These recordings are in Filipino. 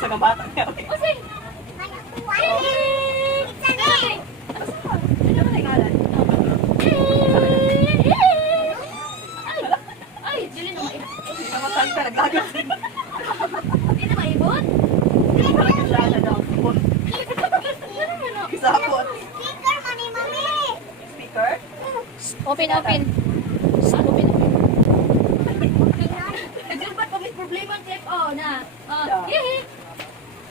sa gabata niya. Usay! Ano ba nagalan? Ay, dili na maibot. Namatay ka, naglagas. Hindi na maibot? Siya na daw. Isapot. Speaker man ni mami. Speaker? Open, open. Open, open. Nagsulbat pa may problema ang clip. Oh, na. Yehey!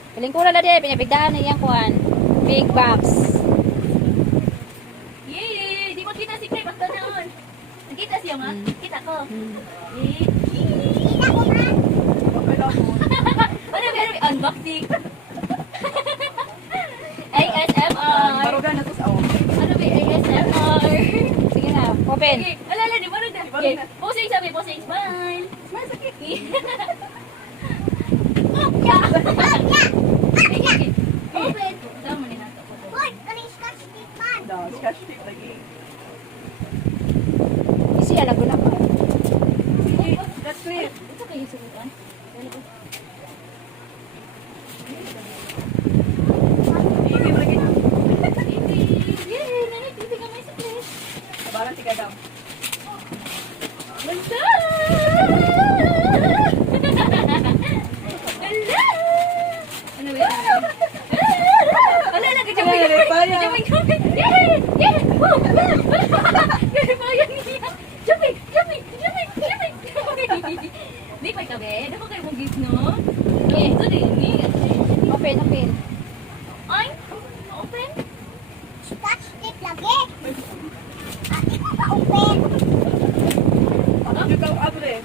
Piling ko na dyan, pinabigdaan na iyang kuhan. Big box. Yehey! Di mo kita si clip. Basta naon. Nakita siya ma? Kita ko. Kita ko man. Okay lang po. Ano meron? Unboxing. ASMR. Barugan na to sa awa. Ano ba ASMR? Sige na, open. Okay. Alala, di ba rin na? Di ba rin na? Posing sabi, posing. Smile. Smile sa kiki. Yeah. Okay. Open. Tama ni nato. Hoy, kani scotch tape man. No, scotch tape lagi. Isi alam ko na ko. Sige, that's clear. Ito kayo subukan. Ibig lagi. Yay! Nanay, hindi ka may sakit. Kabaran si Kadam. Basta! Ala! Ano ba yan? Ala, nagkajamay ka. Nagkajamay ka. Yay! Yay! Wow! Nagkajamay niya. Jamay! Jamay! Jamay! Jamay! Di pa ikaw, be? Dapat kayo mong gift, no? Ito din, Open, open. Ay! Open? Scotch tape lagi. Ate ko pa open. Ano ka abre?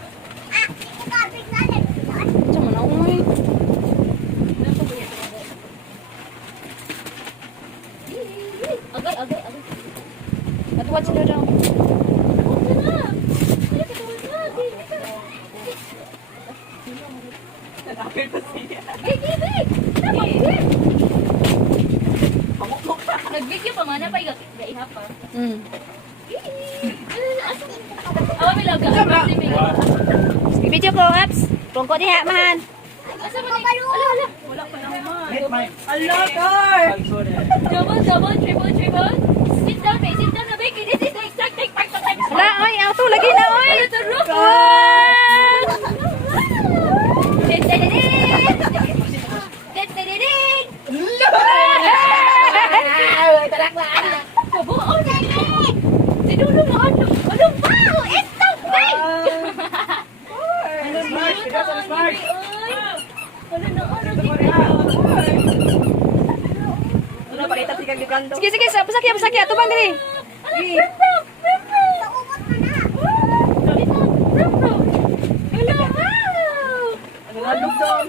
Ito ka big na rin. Diyan mo na, uy. Agay, agay, agay. Matuwad sila daw. Open na! Ay, katawad na. Apir pa siya. Gay, gay, gay! Tama, gay! Pamukmuk pa. Nag-video pa man, napay gaiha pa. Awa, may laga. Sige, video ko, apps. Tungkol diha, mahan. Asa mo ni? Ala, Wala pa naman. Ala, Car! double, double, triple, triple. Sit down, babe. Sit down na, babe. This is the exact take part of time. Wala, oy. Auto, lagi na, oy. Ano to, roof? Kabuo na ni! Sinulo na ano? Ano ba? Ito, babe! Ano smart? Ikaw sa smart. Ano na ano? Ano, pakita si kang gikando. Sige, sige. Pasakya, pasakya. Tuban diri. Sa umot man na. Ano nga lugdong?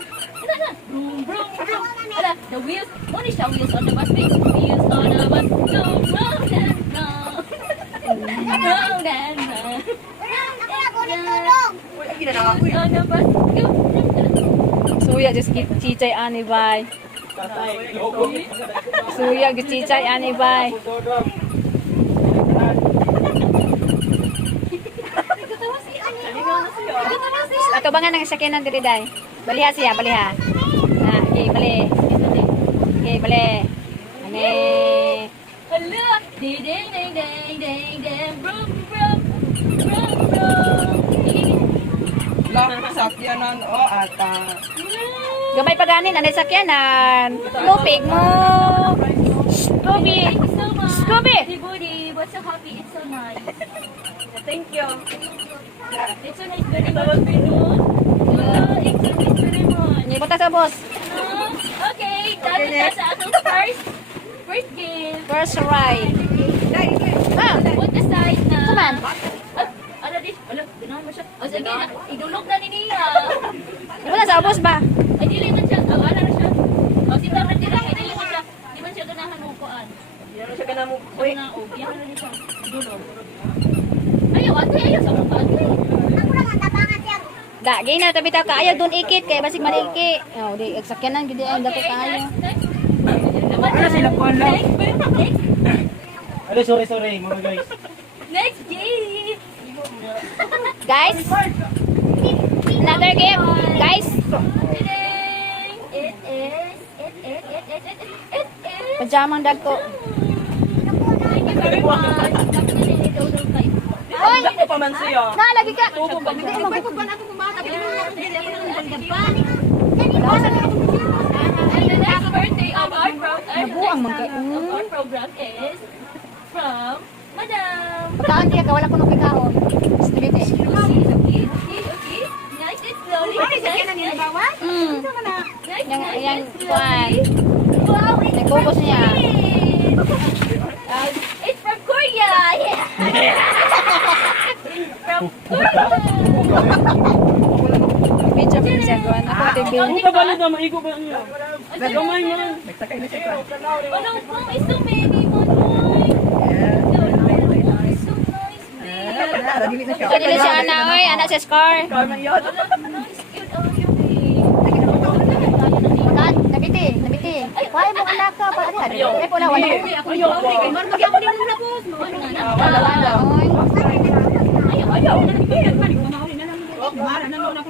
The wheels, what is the wheels on the bus? Babe? Wheels on the bus, go round and round, round and round. Ako na ko tulong. Uy, lagi na ako Wheels on the bus, go round and round. Suya, just chichay ani bay. Suya, just chichay ani bay. Nagkatawa si Nagkatawa si Ato ba nga nang sakyanan diri day? Baliha siya, baliha. Okay, bali. Okay, bali. Ani. Hala! Ding ding ding ding ding ding brum brum brum brum. Lang sakyanan o ata. Gamay pa ganin, anay sakyanan. Lupig mo. Scooby. Thank you so much. Scooby. Everybody, what's so happy? It's so nice. Thank you. It's so nice very much, Pinun. It's so nice very much. Ni punta sa boss. Okay, done na sa atong first game. First ride. Ah, Put aside na. come on. Ano di? Ano? Ganahan mo siya? O sige na, idulog na ni Nia. Wala sa boss ba? Ay, dili man siya. Wala na siya. O, sitang na dili. Ay, dili man siya. Di man siya ganahan mo kuan. Yan siya ka na mo. Uy. Na, o, biyahan na niya siya. Idulog. Ayaw, ate. Ayaw sa mga ate. Ako na tabangan siya. Da, gay na tabi ta kaayo doon ikit kay basig maliki. Oh, di eksakyanan gid ay dako kaayo. Next. Ano sila po ang lang? Next. Ano, sorry, mga guys. Next, Jay. Guys, Another gift. Guys, It is. pajamang dagko. Thank you very much. Oy! Ako pa man siya. Nalagi ka. And the next birthday of our Nabuang man kay. program is from Madam. Pagkaan diya ka wala ko nung kikaon. Stability. Okay. Nice and slowly. Mm. Nice, Yang nice yang and kuan. slowly. Wow, it's Nagkubos niya. It's from Korea. Yeah. From Korea. Video mo siya kuan. Ako TV. Ako ka ba na maigo ba niya? Gamay mo. Oh no, it's so many. Manoy. No, it's so nice. Man. Ito nila siya ana oy, ana sa score. Nice, cute. Oh, yummy. Pagkaan, nabiti. Why mo anak ka pa ani? Eh pula wala. Wala oy.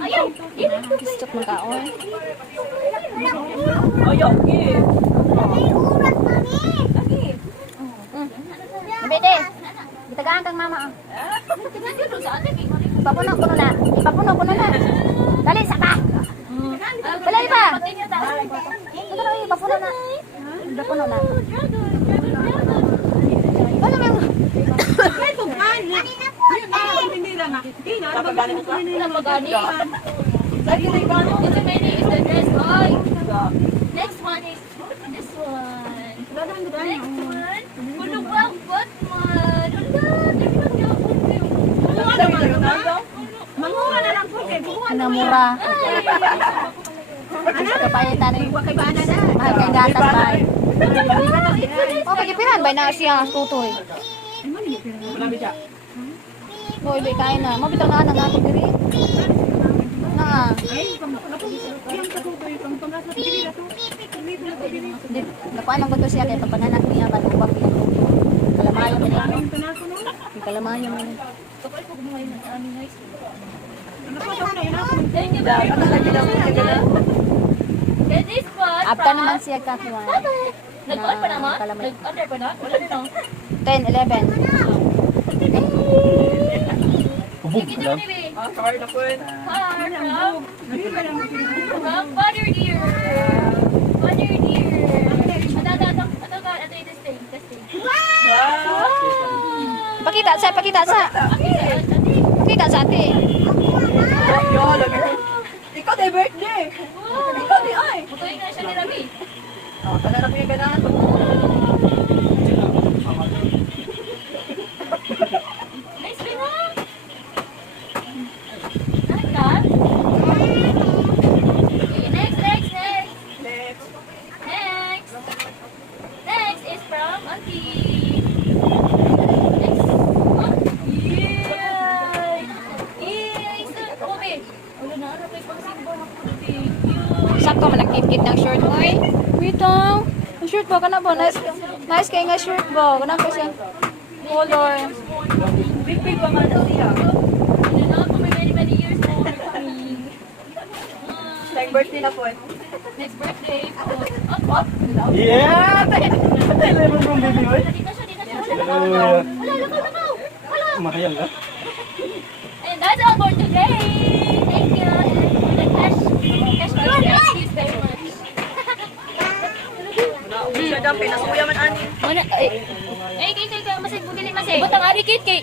Ayaw. Kistok man ka oy. Ayaw, eh. Nabiti. Gitagaan kang mama. Ipapuno na. Dali saka. Dali pa. Dali ipapuno na. Ipapuno na. Ano man? It's a many. It's the dress. Oy. Next one is this one. Next one. Bulubang Batman. Namura. Kapayitan ni. Mahal kay gatas bay. Oh, kagipiran bay na siya tutoy. Malami siya. Boy, bay kain na. Mabitaw na nang ato diri. Na. Di, nakuha ko to siya kay pagpananak niya batubang niya. Kalamayo man niya. Kalamayo man niya. Thank you very much. And this one After naman siya kakuha. Nag-on pa naman? Kalamay. Nag-order pa na? Wala na. 10, 11. Ubog Sige, ka lang. baby. Car na po. Car from Butter Deer. Butter Deer. Ato, this thing. Pakita sa. Pakita sa ate. Yo, lagi. Ikaw na birthday. Ikaw di ay. Mutuin na siya ni Rabi. Kanarap niya ganaan. Nice rin ha? Nagkat? Okay, next. Next is from Auntie. Next. Oh, yay! Kobe. Wala na, ano kay pag-simbol ng Kobe. Sakto man nagkit-kit ng short mo eh. Wait lang. Ang short ba? Kana ba? Nice kaya nga short ba? Kana ba siya? Color. Big pa man siya. Ano na, kung may many years more coming. Like birthday na po. Next birthday. Up. Yeah! Tayo level kong baby, oy. Dito siya. Wala, lakaw. Wala. Makayang ka? And that's all for today. Thank you. For the cash thank you very much. Siya dam, pinasuya man ani. Mana, kay, masig, bugili masig. Butang ari kit, kay.